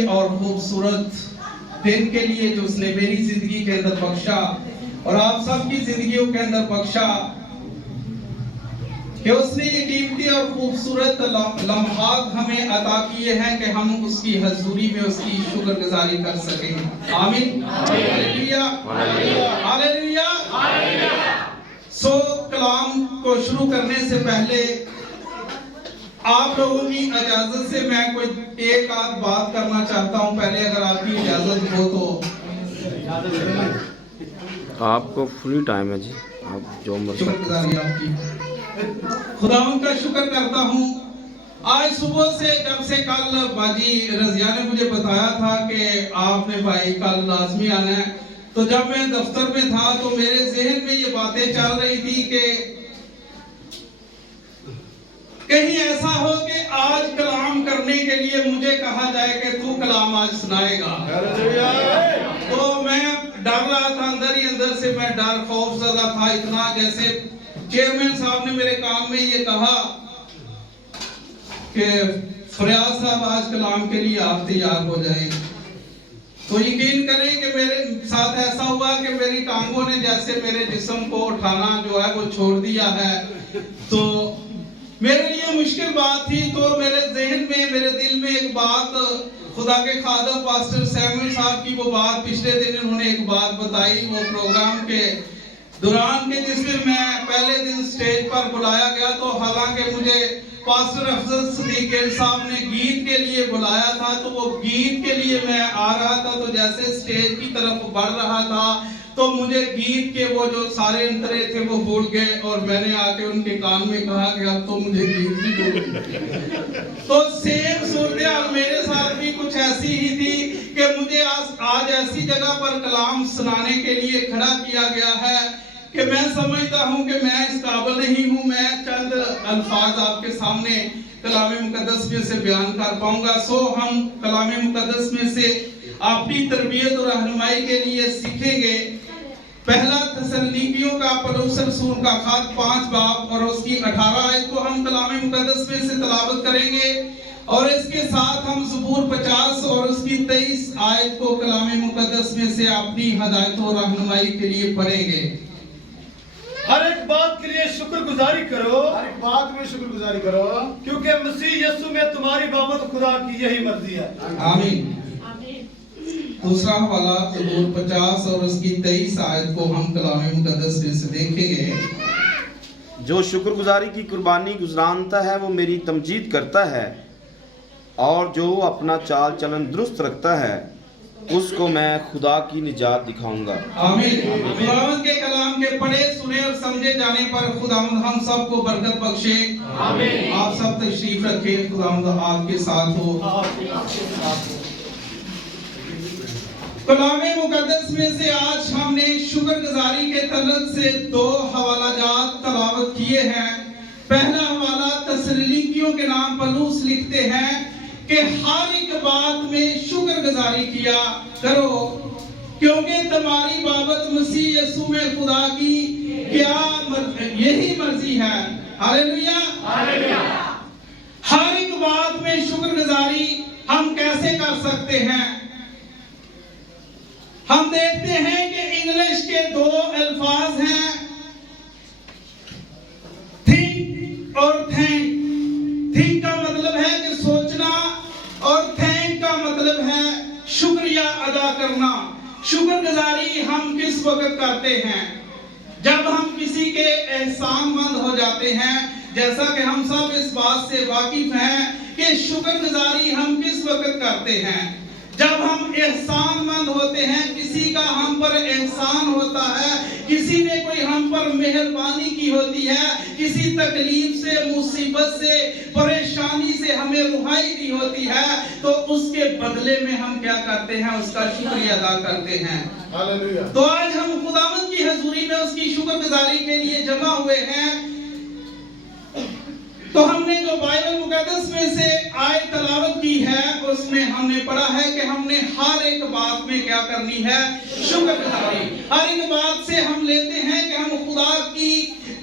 कीमती और खूबसूरत दिन के लिए जो उसने मेरी जिंदगी के अंदर बख्शा और आप सबकी जिंदगियों के अंदर बख्शा, कि उसने ये कीमती और खूबसूरत लम्हात हमें अता किए हैं कि हम उसकी हजूरी में उसकी शुक्रगुजारी कर सकें। आमीन, हालेलुया, हालेलुया। सो कलाम को शुरू करने से पहले आप लोगों की इजाजत से मैं कोई एक आध बात करना चाहता हूं। पहले अगर आपकी इजाजत हो तो। आपको फुल टाइम है जी, आप जो मर्जी। शुक्रगुजारी आपकी, खुदावंद का शुक्र करता हूँ। आज सुबह से जब से कल बाजी रजिया ने मुझे बताया था कि आपने भाई कल लाजमी आना है, तो जब मैं दफ्तर में था तो मेरे जहन में ये बातें चल रही थी कि कहीं ऐसा हो कि आज कलाम करने के लिए मुझे कहा जाए कि तू कलाम आज सुनाएगा। तो मैं डर रहा था, अंदर ही अंदर से मैं डर खौफ ज़दा था इतना, जैसे चेयरमैन साहब ने मेरे काम में ये कहा कि फरियाद साहब आज कलाम के लिए आप तैयार हो जाएं। तो यकीन करें कि मेरे साथ ऐसा हुआ कि मेरी टांगों ने जैसे मेरे जिस्म को उठाना जो है वो छोड़ दिया है। तो मेरे लिए मुश्किल बात थी। तो मेरे जहन में, मेरे दिल में एक बात, खुदा के खादम पास्टर सैमुअल साहब की वो बात, पिछले दिन उन्होंने एक बात बताई वो प्रोग्राम के दौरान के, जिस दिन मैं पहले दिन स्टेज पर बुलाया गया। तो हालांकि मुझे पास्टर अफजल सदीक साहब ने गीत के लिए बुलाया था, तो वो गीत के लिए मैं आ रहा था, तो जैसे स्टेज की तरफ बढ़ रहा था तो मुझे गीत के वो जो सारे अंतरे थे वो भूल गए और मैंने आके उनके कान में कहा कि अब तो मुझे गीत भी भूल। तो सेम सूरत मेरे साथ भी कुछ ऐसी ही थी कि मुझे आज ऐसी जगह पर कलाम सुनाने के लिए खड़ा किया गया है कि मैं समझता हूं कि मैं इस काबिल नहीं हूं, मैं चंद अल्फाज आपके सामने कलाम मुकद्दस में से बयान कर पाऊंगा। सो हम कलाम मुकद्दस में से अपनी तरबियत और रहनुमाई के लिए सीखेंगे। पहला थिस्सलुनीकियों का पौलुस रसूल का खत 5 बाब और उसकी 18 आयत को हम कलाम मुकद्दस में से तिलावत करेंगे और इसके साथ हम ज़बूर 50 और उसकी 23 आयत को कलाम मुकद्दस में से अपनी हिदायत और रहनुमाई के लिए पढ़ेंगे। हर एक बात के लिए शुक्रगुजारी करो, हर एक बात में शुक्रगुजारी करो, क्योंकि मसीह यीशु में तुम्हारी बाबत खुदा की यही मर्जी है। आमीन। दूसरा हवाला ज़बूर 50 और उसकी 23 आयत को हम कलाम मुकद्दस में से देखेंगे। जो शुक्रगुजारी की कुर्बानी गुजरानता है वो मेरी तमजीद करता है, और जो अपना चाल चलन दुरुस्त रखता है उसको मैं खुदा की निजात दिखाऊंगा। आमीन। खुदावंद के कलाम के पढ़े सुने और समझे जाने पर खुदावंद हम सबको बरकत बख्शे। आमीन। आप सब तशरीफ रखें, खुदावंद आपके साथ हो। कलाम मुकद्दस में से आज हमने शुक्रगुजारी के तलक से 2 हवालाजात तलावत किए हैं। पहला हवाला थिस्सलुनीकियों के नाम पौलुस लिखते हैं कि हर एक बात में शुक्रगुजारी किया करो, क्योंकि तुम्हारी बाबत मसीह यीशु में खुदा की क्या यही मर्जी है। Hallelujah, hallelujah. हर एक बात में शुक्रगुजारी हम कैसे कर सकते हैं? हम देखते हैं कि इंग्लिश के 2 अल्फाज हैं, थिंक और थैंक। थिंक का मतलब है कि सोचना और थैंक का मतलब है शुक्रिया अदा करना। शुक्रगुजारी हम किस वक्त करते हैं? जब हम किसी के एहसानमंद हो जाते हैं। जैसा कि हम सब इस बात से वाकिफ हैं कि शुक्रगुजारी हम किस वक्त करते हैं? जब हम एहसानमंद होते हैं, किसी का हम पर एहसान होता है, किसी ने कोई हम पर मेहरबानी की होती है, किसी तकलीफ से, मुसीबत से, परेशानी से हमें रुहाई दी होती है, तो उसके बदले में हम क्या करते हैं? उसका शुक्रिया अदा करते हैं। हालेलुया। तो आज हम खुदावंद की हजूरी में उसकी शुक्रगुजारी के लिए जमा हुए हैं। तो हमने जो बाइबल मुकद्दस में से आयत तलावत की है उसमें हमने पढ़ा है कि हमने हर एक बात में क्या करनी है? शुक्रगुजारी। हर एक बात से हम लेते हैं कि हम खुदा की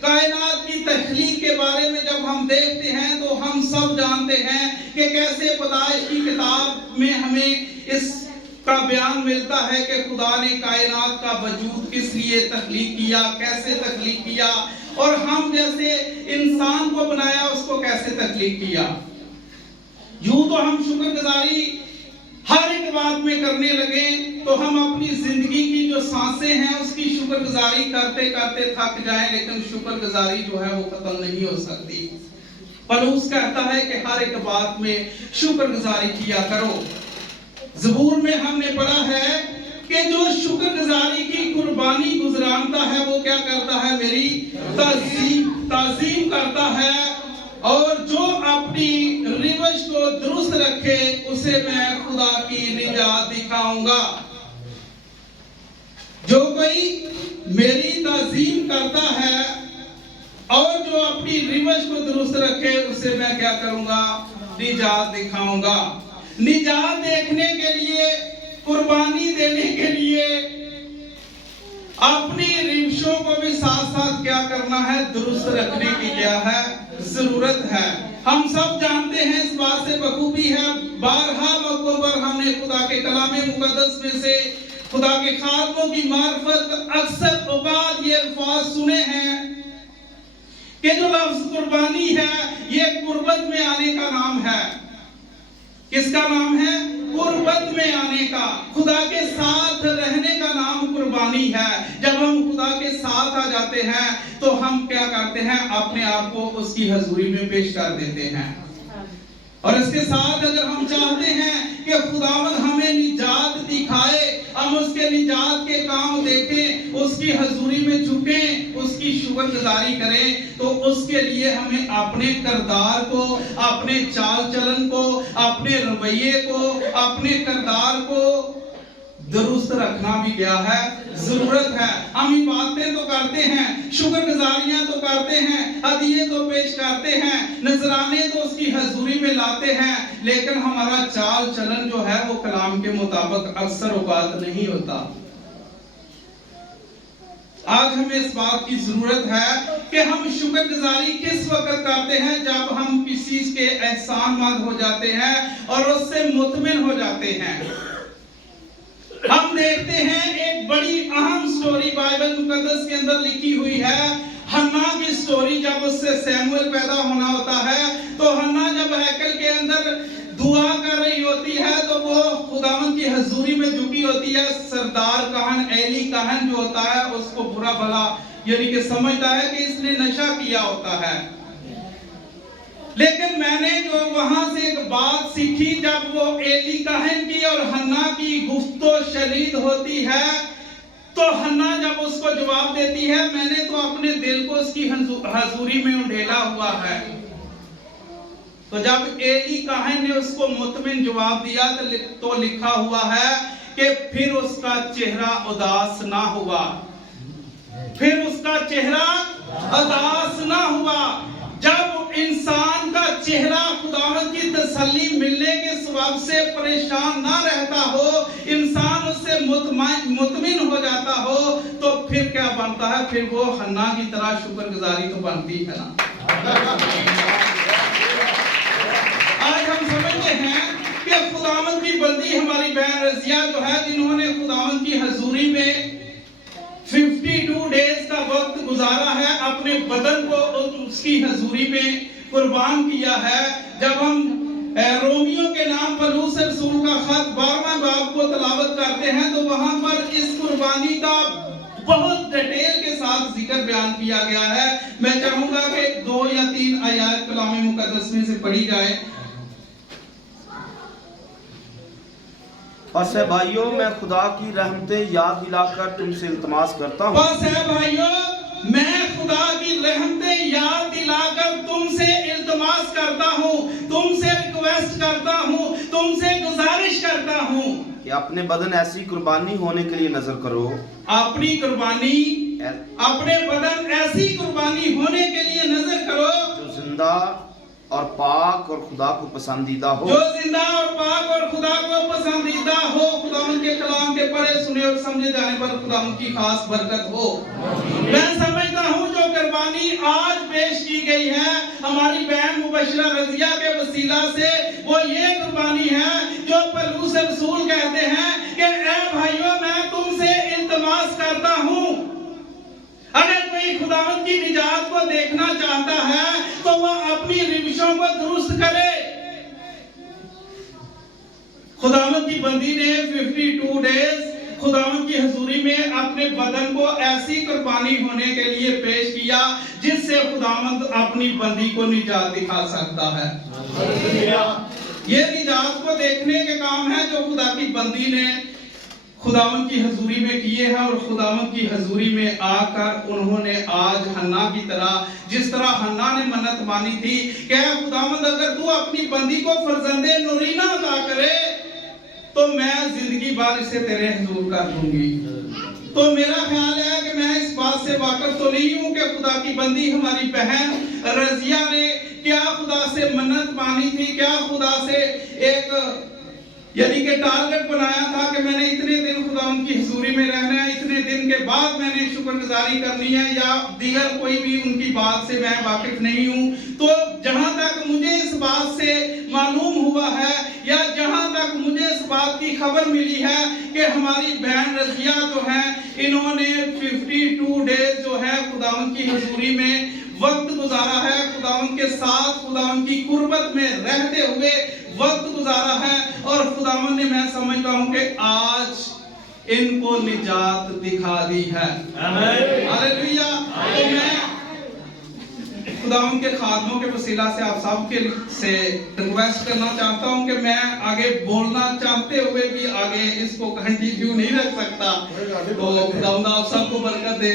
कायनात की तख्लीक के बारे में जब हम देखते हैं तो हम सब जानते हैं कि कैसे पैदाइश की किताब में हमें इस का बयान मिलता है कि खुदा ने कायनात का वजूद किस लिए तख्लीक किया, कैसे तख्लीक किया, और हम जैसे इंसान को बनाया उसको कैसे तख्लीक किया। यूं तो हम शुक्रगुजारी हर एक बात में करने लगे तो हम अपनी जिंदगी की जो सांसें हैं उसकी शुक्रगुजारी करते करते थक जाएं, लेकिन शुक्रगुजारी जो है वो खत्म नहीं हो सकती। पौलुस कहता है कि हर एक बात में शुक्रगुजारी किया करो। ज़बूर में हमने पढ़ा है कि जो शुक्रगुजारी की कुर्बानी गुजरानता है वो क्या करता है, मेरी ताज़ीम करता है, और जो अपनी रिवज को दुरुस्त रखे उसे मैं खुदा की निजात दिखाऊंगा। जो कोई मेरी ताज़ीम करता है और जो अपनी रिवज को दुरुस्त रखे उसे मैं क्या करूंगा, निजात दिखाऊंगा। निजात देखने के लिए, कुर्बानी देने के लिए अपनी रिवशों को भी साथ साथ क्या करना है, दुरुस्त रखने की क्या है, जरूरत है। हम सब जानते हैं, इस बात से बखूबी है, बारहा मौकों पर हमने खुदा के कलामे मुकद्दस में से खुदा के खातमों की मार्फत अक्सर औकात ये अल्फाज सुने हैं कि जो लफ्ज कुर्बानी है ये कुर्बत में आने का नाम है। किसका नाम है? कुर्बत में आने का। खुदा के साथ रहने का नाम कुर्बानी है। जब हम खुदा के साथ आ जाते हैं तो हम क्या करते हैं, अपने आप को उसकी हजूरी में पेश कर देते हैं। और इसके साथ अगर हम चाहते हैं कि खुदावंद हमें निजात दिखाए, हम उसके निजात के काम देखें, उसकी हजूरी में झुकें, उसकी शुक्रगुजारी करें, तो उसके लिए हमें अपने किरदार को, अपने चाल चलन को, अपने रवैये को, अपने किरदार को दुरुस्त रखना भी क्या है, जरूरत है। हम इबादतें तो करते हैं, शुक्रगुजारियां तो करते हैं, हदिये तो पेश करते हैं, नजराने तो उसकी हजूरी में लाते हैं, लेकिन हमारा चाल चलन जो है वो कलाम के मुताबिक अक्सर औकात नहीं होता। आज हमें इस बात की जरूरत है कि हम शुक्रगुजारी किस वक्त करते हैं, जब हम किसी के एहसानमंद हो जाते हैं और उससे मुतमिन हो जाते हैं। हम देखते हैं एक बड़ी अहम स्टोरी बाइबल मुकद्दस के अंदर लिखी हुई है, हन्ना की स्टोरी। जब उससे सैमुएल पैदा होना होता है तो हन्ना जब हैकल के अंदर दुआ कर रही होती है तो वो खुदावंद की हजूरी में झुकी होती है। सरदार कहन, एली कहन जो होता है उसको बुरा भला यानी कि समझता है कि इसने नशा किया होता है। लेकिन मैंने जो वहां से एक बात सीखी, जब वो एली कहन की और हन्ना की गुफ्तो शनीद होती है तो हन्ना जब उसको जवाब देती है, मैंने तो अपने दिल को उसकी हजूरी में उंडेला हुआ है। तो जब एली कहन ने उसको मुतमिन जवाब दिया तो लिखा हुआ है कि फिर उसका चेहरा उदास ना हुआ, फिर उसका चेहरा उदास ना हुआ। जब इंसान का चेहरा खुदावंद की तसल्ली मिलने के सबब से परेशान ना रहता हो, इंसान उससे मुतमिन हो जाता हो, तो फिर क्या बनता है, फिर वो हन्ना की तरह शुक्रगुजारी तो बनती है ना। आज हम समझते हैं कि खुदावंद की बंदी हमारी बहन रजिया जो है, जिन्होंने खुदावंद की हजूरी में 52 डेज का वक्त गुजारा है, अपने बदन को उसकी हजूरी में कुर्बान किया है। जब हम रोमियो के नाम पर पौलुस रसूल का खत 12वां बाब को तलावत करते हैं तो वहां पर इस कुर्बानी का बहुत डिटेल के साथ जिक्र बयान किया गया है। मैं चाहूंगा कि 2 या 3 आयत कलाम मुकद्दस में से पढ़ी जाए। बस है भाइयों, मैं खुदा की रहमतें याद दिलाकर तुमसे इल्तिमास करता हूँ। बस है भाइयों, मैं खुदा की रहमतें याद दिलाकर तुमसे इल्तिमास करता हूँ, तुमसे रिक्वेस्ट करता हूँ, तुमसे गुजारिश करता हूँ कि अपने बदन ऐसी कुर्बानी होने के लिए नजर करो, अपनी कुर्बानी, अपने बदन ऐसी कुर्बानी होने के लिए नजर करो जो जिंदा और पाक और खुदा को पसंदीदा हो, जो जिंदा और पाक और खुदा को पसंदीदा हो। खुदावंद के कलाम के पढ़े सुने और समझे जाने पर खुदावंद की खास बरकत हो। मैं समझता हूँ जो कुर्बानी आज पेश की गई है हमारी बहन मुबशरा रजिया के वसीला से, वो ये कुर्बानी है जो कोई खुदावंद की निजात को देखना चाहता है तो वह अपनी रिविशों को दुरुस्त करे। खुदावंद की बंदी ने 52 डेज खुदावंद की हजूरी में अपने बदन को ऐसी कुर्बानी होने के लिए पेश किया जिससे खुदावंद अपनी बंदी को निजात दिखा सकता है। ये निजात को देखने के काम है जो खुदा की बंदी ने खुदावंद की हजूरी में किए हैं, और खुदावंद की हजूरी में आकर उन्होंने आज हन्ना की तरह, जिस तरह हन्ना ने मन्नत मानी थी कि खुदावंद अगर तू अपनी बंदी को फरजंदे नूरीना अता करे तो मैं जिंदगी भर इसे तेरे हुजूर कर दूंगी। तो मेरा ख्याल है कि मैं इस बात से वाकिफ तो नहीं हूं कि खुदा की बंदी हमारी बहन रजिया ने क्या खुदा से मन्नत मानी थी, क्या खुदा से एक यानी कि टारगेट बनाया था कि मैंने इतने दिन खुदा उनकी हुजूरी में रहना है, इतने दिन के बाद मैंने शुक्रगुजारी करनी है, या दीगर कोई भी उनकी बात से मैं वाकिफ नहीं हूं। तो जहां तक मुझे इस बात से मालूम हुआ है या जहां तक मुझे इस बात की खबर मिली है कि हमारी बहन रजिया जो है इन्होंने 52 डेज जो है खुदावंद की हुजूरी में वक्त गुजारा है, खुदावंद के साथ खुदावंद की कुर्बत में रहते हुए वक्त गुजारा है, और खुदावंद ने, मैं समझता हूं कि आज इनको निजात दिखा दी है। हालेलुया। तो मैं खुदावंद के खादमों के वसीला से आप सब के से रिक्वेस्ट करना चाहता हूं कि मैं आगे बोलना चाहते हुए भी आगे इसको कंटिन्यू नहीं रख सकता। तो खुदावंद आप सबको बरकत दे।